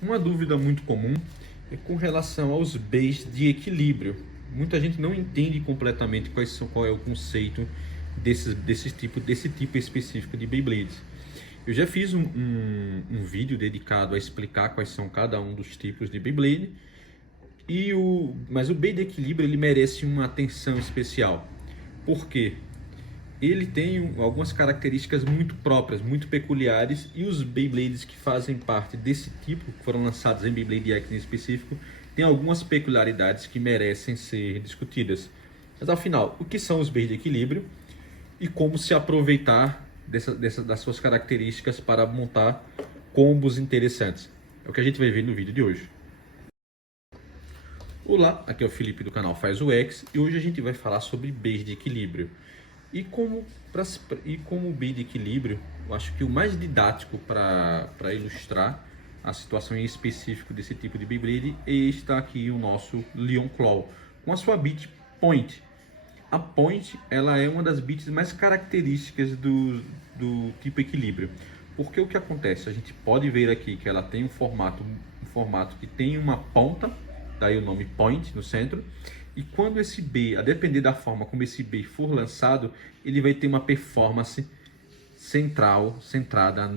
Uma dúvida muito comum é com relação aos bays de equilíbrio. Muita gente não entende completamente qual é o conceito desse tipo específico de Beyblades. Eu já fiz um vídeo dedicado a explicar quais são cada um dos tipos de Beyblade, mas o Bay de equilíbrio ele merece uma atenção especial. Por quê? Ele tem algumas características muito próprias, muito peculiares, e os Beyblades que fazem parte desse tipo, que foram lançados em Beyblade X em específico, têm algumas peculiaridades que merecem ser discutidas. Mas afinal, o que são os Bays de equilíbrio e como se aproveitar das suas características para montar combos interessantes? É o que a gente vai ver no vídeo de hoje. Olá, aqui é o Felipe do canal Faz o X e hoje a gente vai falar sobre Bays de equilíbrio. E como bem de equilíbrio, eu acho que o mais didático para ilustrar a situação em específico desse tipo de Beyblade está aqui o nosso Leon Claw, com a sua bit Point. A Point ela é uma das bits mais características do tipo equilíbrio. Porque o que acontece? A gente pode ver aqui que ela tem um formato que tem uma ponta, daí o nome Point no centro. E quando esse B, a depender da forma como esse B for lançado, ele vai ter uma performance centrada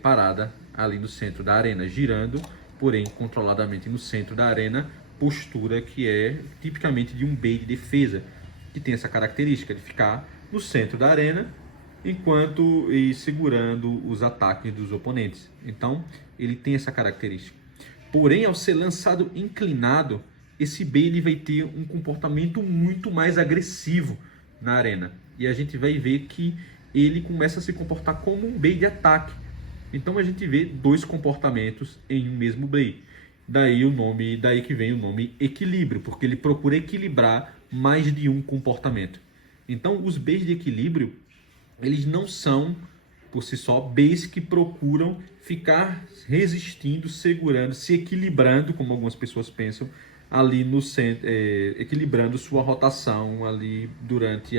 parada ali no centro da arena, girando, porém controladamente no centro da arena, postura que é tipicamente de um B de defesa, que tem essa característica de ficar no centro da arena enquanto segurando os ataques dos oponentes. Então, ele tem essa característica. Porém, ao ser lançado inclinado, esse B ele vai ter um comportamento muito mais agressivo na arena. E a gente vai ver que ele começa a se comportar como um B de ataque. Então a gente vê dois comportamentos em um mesmo B. Daí que vem o nome equilíbrio, porque ele procura equilibrar mais de um comportamento. Então os Bs de equilíbrio, eles não são por si só Bs que procuram ficar resistindo, segurando, se equilibrando, como algumas pessoas pensam, ali no centro, equilibrando sua rotação ali durante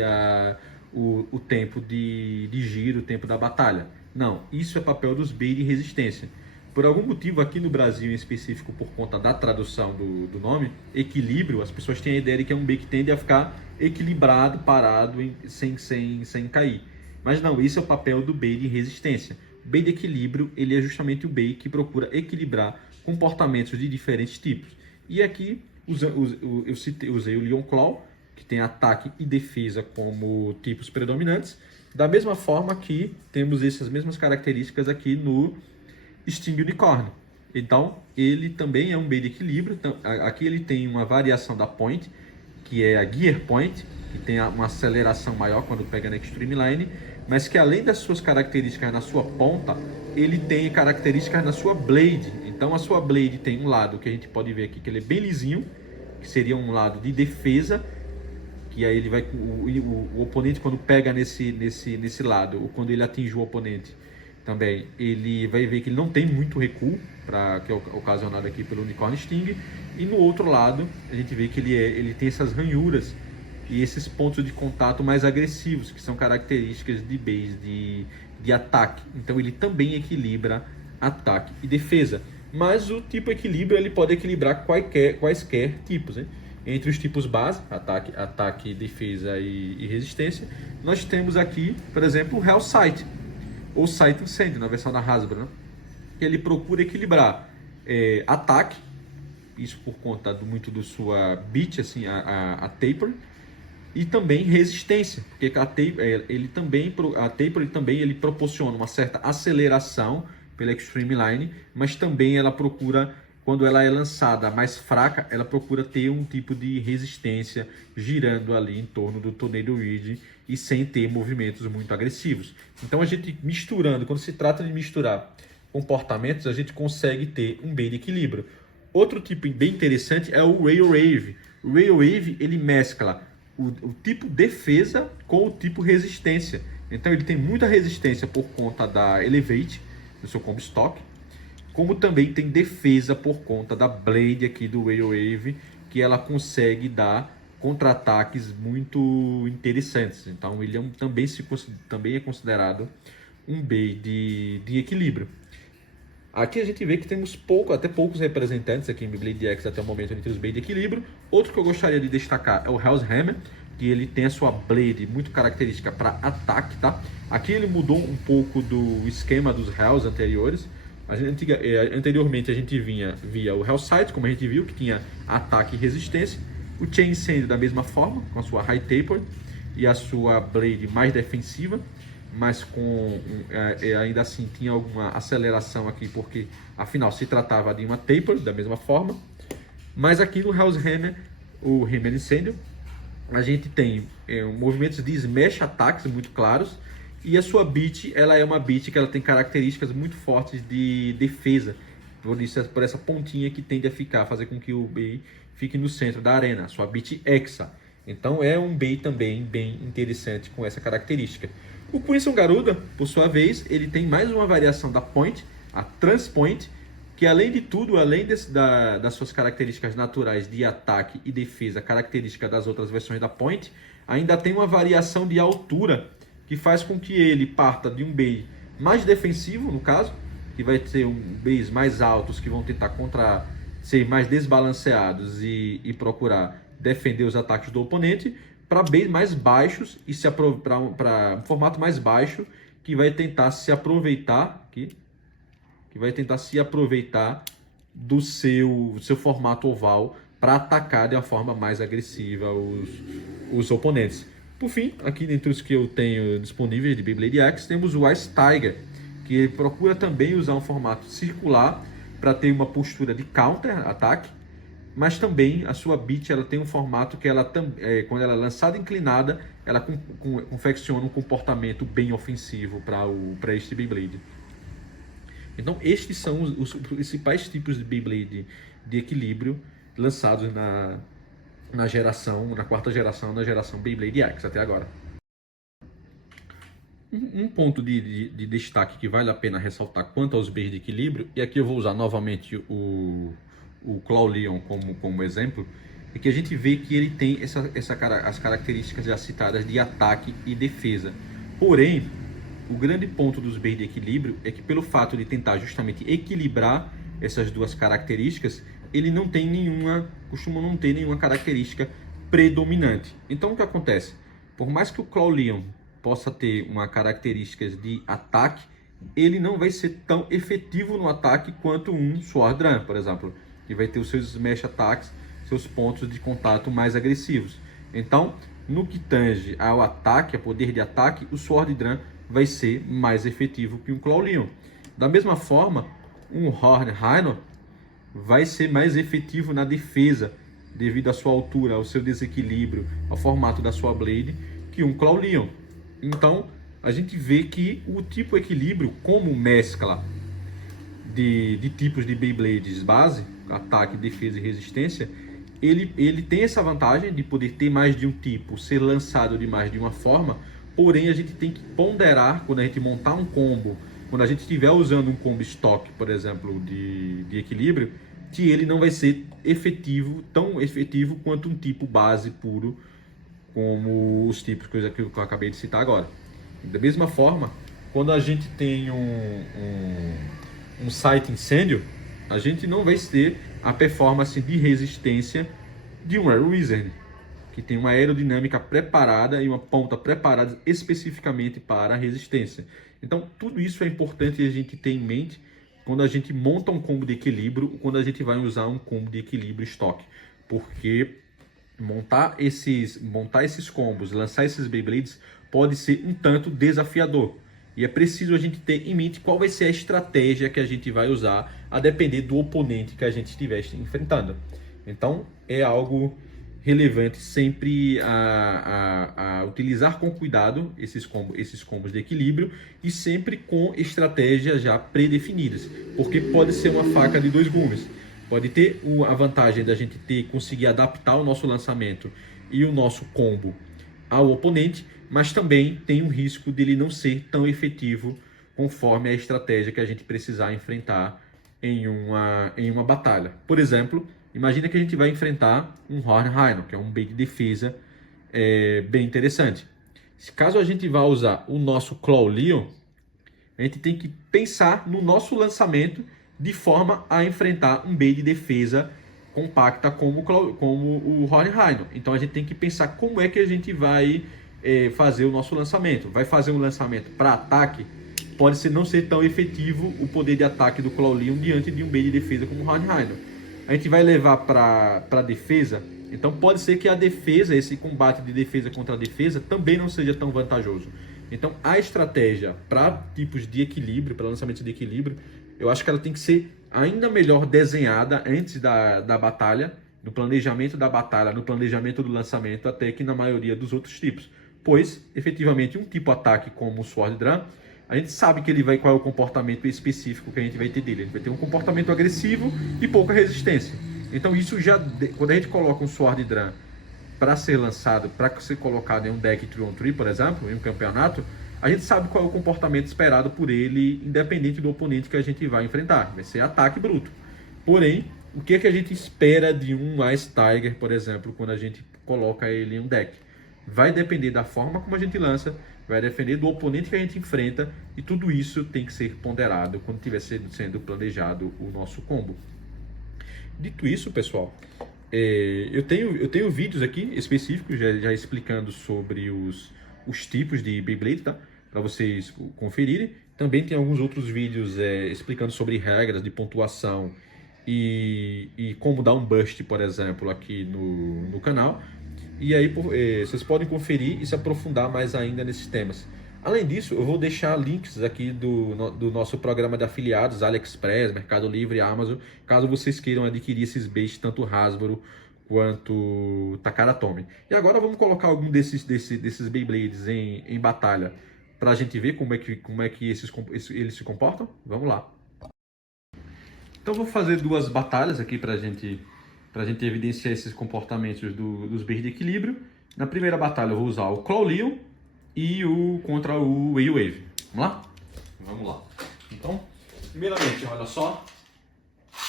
o tempo de giro, o tempo da batalha. Não, isso é papel dos B de resistência. Por algum motivo, aqui no Brasil em específico, por conta da tradução do nome, equilíbrio, as pessoas têm a ideia de que é um B que tende a ficar equilibrado, parado, sem cair. Mas não, isso é o papel do B de resistência. O B de equilíbrio, ele é justamente o B que procura equilibrar comportamentos de diferentes tipos. E aqui usei o Leon Claw, que tem ataque e defesa como tipos predominantes. Da mesma forma que temos essas mesmas características aqui no Sting Unicorn. Então, ele também é um B de equilíbrio. Então, aqui ele tem uma variação da Point, que é a Gear Point, que tem uma aceleração maior quando pega na Extreme Line, mas que além das suas características na sua ponta, ele tem características na sua Blade. Então a sua Blade tem um lado que a gente pode ver aqui, que ele é bem lisinho, que seria um lado de defesa, que aí ele vai o oponente quando pega nesse lado, ou quando ele atinge o oponente, também ele vai ver que ele não tem muito recuo, que é ocasionado aqui pelo Unicorn Sting, e no outro lado a gente vê que ele tem essas ranhuras e esses pontos de contato mais agressivos, que são características de base de ataque. Então ele também equilibra ataque e defesa. Mas o tipo equilíbrio ele pode equilibrar quaisquer tipos, né? Entre os tipos base, ataque, defesa e resistência, nós temos aqui, por exemplo, o Hellsight, ou Sight Sand, na versão da Hasbro, né? Ele procura equilibrar ataque, isso por conta muito do sua bit, assim, a taper, e também resistência, porque a taper ele também proporciona uma certa aceleração pela Extreme Line, mas também ela procura, quando ela é lançada mais fraca, ela procura ter um tipo de resistência girando ali em torno do Tornado Ridge e sem ter movimentos muito agressivos. Então a gente misturando, quando se trata de misturar comportamentos, a gente consegue ter um bem de equilíbrio. Outro tipo bem interessante é o Railwave. O Railwave ele mescla o tipo defesa com o tipo resistência. Então ele tem muita resistência por conta da Elevate, do seu combo stock, como também tem defesa por conta da Blade aqui do Railwave, que ela consegue dar contra-ataques muito interessantes. Então ele também é considerado um B de equilíbrio. Aqui a gente vê que temos até poucos representantes aqui em Beyblade X até o momento entre os Blade de equilíbrio. Outro que eu gostaria de destacar é o Hell's Hammer, que ele tem a sua Blade muito característica para ataque, tá? Aqui ele mudou um pouco do esquema dos Hells anteriores. Anteriormente a gente via o Hellsight, como a gente viu, que tinha ataque e resistência. O Chain Incendio da mesma forma, com a sua High Taper e a sua Blade mais defensiva, mas ainda assim tinha alguma aceleração aqui, porque afinal se tratava de uma Taper da mesma forma. Mas aqui no Hell's Hammer, o Hammer Incendio, a gente tem movimentos de smash ataques muito claros, e a sua beat, ela é uma beat que ela tem características muito fortes de defesa, por essa pontinha que tende a fazer com que o Bey fique no centro da arena, a sua beat Hexa. Então é um Bey também bem interessante com essa característica. O Crimson Garuda, por sua vez, ele tem mais uma variação da Point, a Transpoint, que além de tudo, além das suas características naturais de ataque e defesa, característica das outras versões da Point, ainda tem uma variação de altura, que faz com que ele parta de um Bey mais defensivo, no caso, que vai ter Beys mais altos, que vão tentar ser mais desbalanceados e procurar defender os ataques do oponente, para Beys mais baixos e para um formato mais baixo, que vai tentar se aproveitar do seu formato oval para atacar de uma forma mais agressiva os oponentes. Por fim, aqui dentre os que eu tenho disponíveis de Beyblade X, temos o Ice Tiger, que procura também usar um formato circular para ter uma postura de counter-ataque, mas também a sua beat ela tem um formato que quando ela é lançada inclinada, ela confecciona um comportamento bem ofensivo para este Beyblade. Então, estes são os principais tipos de Beyblade de equilíbrio lançados na quarta geração, na geração Beyblade X até agora. Um ponto de destaque que vale a pena ressaltar quanto aos Beys de equilíbrio, e aqui eu vou usar novamente o Claw Leon como exemplo, é que a gente vê que ele tem as características já citadas de ataque e defesa. Porém, o grande ponto dos Beys de equilíbrio é que, pelo fato de tentar justamente equilibrar essas duas características, ele costuma não ter nenhuma característica predominante. Então, o que acontece? Por mais que o Claw Leon possa ter uma característica de ataque, ele não vai ser tão efetivo no ataque quanto um Sword Drum, por exemplo, que vai ter os seus smash attacks, seus pontos de contato mais agressivos. Então, no que tange ao ataque, a poder de ataque, o Sword Drum vai ser mais efetivo que um Claw Leon. Da mesma forma, um Horn Rhino vai ser mais efetivo na defesa, devido à sua altura, ao seu desequilíbrio, ao formato da sua Blade, que um Claw Leon. Então, a gente vê que o tipo equilíbrio, como mescla de tipos de Beyblades base, ataque, defesa e resistência, ele tem essa vantagem de poder ter mais de um tipo, ser lançado de mais de uma forma, porém a gente tem que ponderar quando a gente montar um combo, quando a gente estiver usando um combo estoque, por exemplo, de equilíbrio, que ele não vai ser tão efetivo quanto um tipo base puro, como os tipos que eu acabei de citar agora. Da mesma forma, quando a gente tem um Sight Incêndio, a gente não vai ter a performance de resistência de um Air Wizard, que tem uma aerodinâmica preparada e uma ponta preparada especificamente para a resistência. Então, tudo isso é importante a gente ter em mente quando a gente monta um combo de equilíbrio, quando a gente vai usar um combo de equilíbrio estoque, porque montar esses combos, lançar esses Beyblades pode ser um tanto desafiador. E é preciso a gente ter em mente qual vai ser a estratégia que a gente vai usar, a depender do oponente que a gente estiver enfrentando. Então, é algo relevante sempre a utilizar com cuidado esses combos de equilíbrio e sempre com estratégias já predefinidas, porque pode ser uma faca de dois gumes. Pode ter a vantagem da gente conseguir adaptar o nosso lançamento e o nosso combo ao oponente, mas também tem um risco dele não ser tão efetivo conforme a estratégia que a gente precisar enfrentar em uma batalha. Por exemplo, imagina que a gente vai enfrentar um Horn Rhino, que é um bait de defesa bem interessante. Caso a gente vá usar o nosso Claw Leon, a gente tem que pensar no nosso lançamento de forma a enfrentar um bait de defesa compacta como o Horn Rhino. Então a gente tem que pensar como é que a gente vai fazer o nosso lançamento. Vai fazer um lançamento para ataque, pode ser não ser tão efetivo o poder de ataque do Claw Leon diante de um bait de defesa como o Horn Rhino. A gente vai levar para defesa, então pode ser que a defesa, esse combate de defesa contra a defesa, também não seja tão vantajoso. Então a estratégia para tipos de equilíbrio, para lançamentos de equilíbrio, eu acho que ela tem que ser ainda melhor desenhada antes da batalha, no planejamento da batalha, no planejamento do lançamento, até que na maioria dos outros tipos. Pois, efetivamente, um tipo ataque como o Sword Drum, a gente sabe que ele vai, qual é o comportamento específico que a gente vai ter dele. Ele vai ter um comportamento agressivo e pouca resistência. Então isso já, quando a gente coloca um Sword Drum para ser lançado, para ser colocado em um deck 3-on-3, por exemplo, em um campeonato, a gente sabe qual é o comportamento esperado por ele, independente do oponente que a gente vai enfrentar. Vai ser ataque bruto. Porém, o que é que a gente espera de um Ice Tiger, por exemplo, quando a gente coloca ele em um deck? Vai depender da forma como a gente lança, vai depender do oponente que a gente enfrenta, e tudo isso tem que ser ponderado quando estiver sendo planejado o nosso combo. Dito isso, pessoal, eu tenho vídeos aqui específicos já explicando sobre os tipos de Beyblade, tá? Para vocês conferirem. Também tem alguns outros vídeos explicando sobre regras de pontuação e como dar um burst, por exemplo, aqui no canal. E aí vocês podem conferir e se aprofundar mais ainda nesses temas. Além disso, eu vou deixar links aqui do nosso programa de afiliados, AliExpress, Mercado Livre, Amazon, caso vocês queiram adquirir esses baits, tanto Hasbro quanto Takara Tomy. E agora vamos colocar algum desses Beyblades em batalha, para a gente ver como é que eles se comportam. Vamos lá. Então vou fazer duas batalhas aqui para a gente evidenciar esses comportamentos dos baits de equilíbrio. Na primeira batalha eu vou usar o Claw Leon e contra o Wave. Vamos lá? Vamos lá. Então, primeiramente, olha só.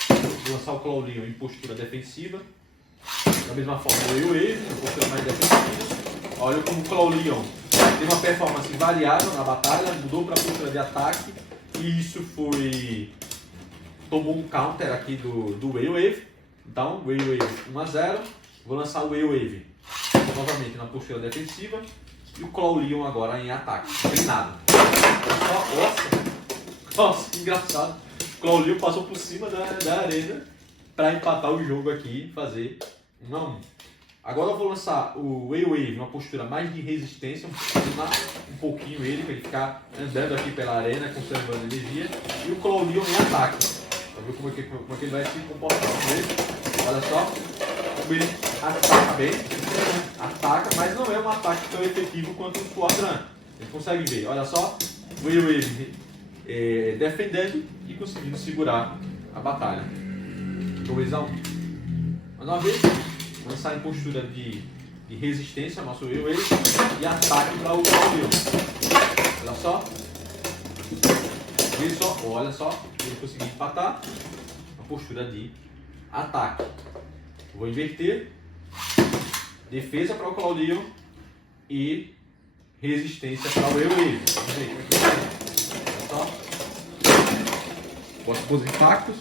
Vou lançar o Claw Leon em postura defensiva. Da mesma forma, o Wave, em postura mais defensiva. Olha como o Claw Leon tem uma performance variável na batalha, mudou para a postura de ataque. E isso tomou um counter aqui do Wave. Então, Wave 1-0. Vou lançar o Wave novamente na postura defensiva. E o Claw Leon agora em ataque. Não tem nada. Nossa, que engraçado. O Claw Leon passou por cima da arena para empatar o jogo aqui e fazer 1-1. Agora eu vou lançar o Wave numa postura mais de resistência, um pouquinho ele, para ele ficar andando aqui pela arena, conservando energia. E o Claw Leon em ataque. Para ver como é que ele vai se comportar. Olha só. Ele ataca bem, ataca, mas não é um ataque tão efetivo quanto o Sword Drum. A gente consegue ver, olha só, o Wave defendendo e conseguindo segurar a batalha. 2-1. Mais uma vez, lançar em postura de resistência nosso Wave e ataque para o Claw. Olha só. Olha só, ele conseguiu empatar a postura de ataque. Vou inverter, defesa para o Claw Leon e resistência para o Wave. Vamos ver como é que vai. Olha só. Posso pôr os impactos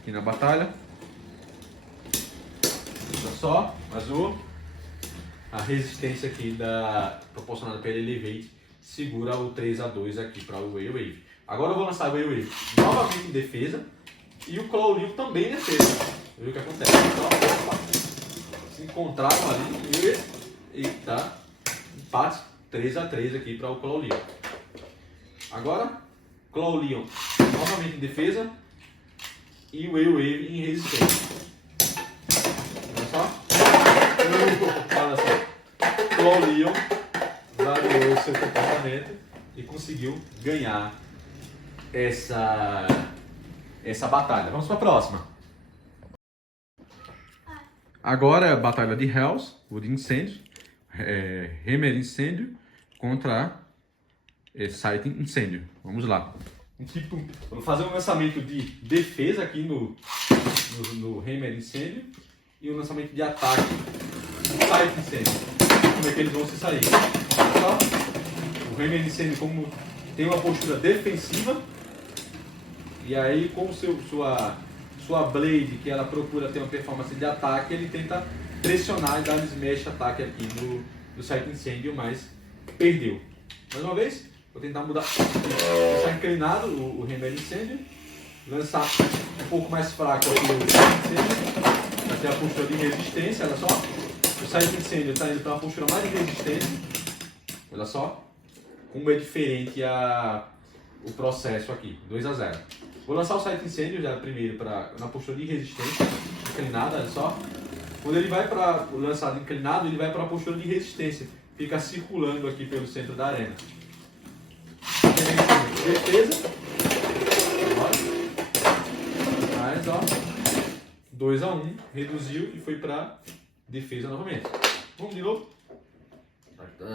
aqui na batalha. Olha só, azul. A resistência aqui proporcionada pela Elevate segura o 3-2 aqui para o Wave. Agora eu vou lançar o Wave novamente em defesa e o Claw Leon também em defesa. Viu o que acontece? Então, se encontraram ali e tá empate 3-3 aqui para o Claw Leon. Agora, Claw Leon novamente em defesa e o Wave em resistência. Olha só. Olha só. Claw Leon variou o seu comportamento e conseguiu ganhar essa batalha. Vamos para a próxima. Agora é a batalha de Hells, o de incêndio, Hammer Incêndio contra Sighting Incêndio. Vamos lá. Vamos fazer um lançamento de defesa aqui no Hammer Incêndio e um lançamento de ataque no Sighting Incêndio. Como é que eles vão se sair? Olha só. O Hammer Incêndio como tem uma postura defensiva E aí, com sua Blade, que ela procura ter uma performance de ataque, ele tenta pressionar e dar um smash ataque aqui do Site Incendio, mas perdeu. Mais uma vez, vou tentar mudar. Deixar inclinado o Remédio Incendio, lançar um pouco mais fraco aqui o Site Incendio, até a postura de resistência, olha só. O Site Incendio está indo para uma postura mais de resistência, olha só. Como é diferente o processo aqui, 2 a 0. Vou lançar o Site Incendio já primeiro na postura de resistência, inclinada, olha só. Quando ele vai para o lançado inclinado, ele vai para a postura de resistência. Fica circulando aqui pelo centro da arena. Defesa. Mais, ó. 2 a 1, reduziu e foi para defesa novamente. Vamos de novo.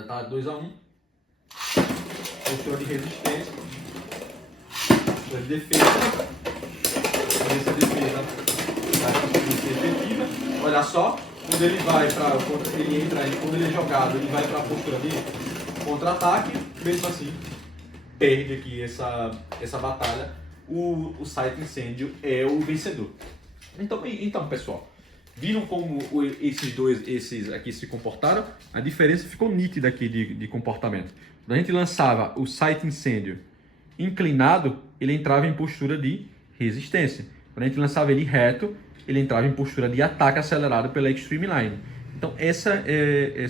Tá 2 a 1. Postura de resistência. Postura de defesa. Essa defesa vai ser efetiva. Olha só, quando ele vai para. Ele entra aí, quando ele é jogado, ele vai para a postura de contra-ataque. Mesmo assim, perde aqui essa batalha. O Site Incendio é o vencedor. Então, pessoal, viram como esses aqui se comportaram? A diferença ficou nítida aqui de comportamento. Quando a gente lançava o Site Incendio inclinado, ele entrava em postura de resistência. Quando a gente lançava ele reto, ele entrava em postura de ataque acelerado pela Extreme Line. Então, essas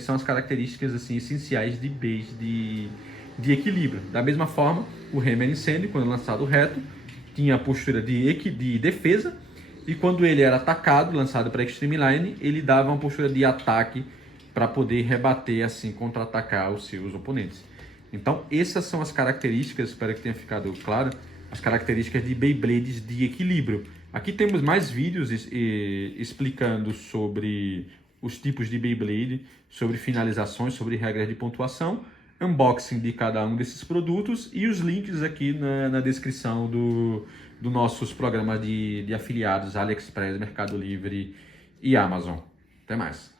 são as características assim, essenciais de base de equilíbrio. Da mesma forma, o Hammer Incendio, quando lançado reto, tinha a postura de defesa, e quando ele era atacado, lançado para Extreme Line, ele dava uma postura de ataque para poder rebater, assim, contra-atacar os seus oponentes. Então, essas são as características, espero que tenha ficado claro, as características de Beyblades de equilíbrio. Aqui temos mais vídeos explicando sobre os tipos de Beyblade, sobre finalizações, sobre regras de pontuação, unboxing de cada um desses produtos e os links aqui na descrição do nossos programas de afiliados AliExpress, Mercado Livre e Amazon. Até mais!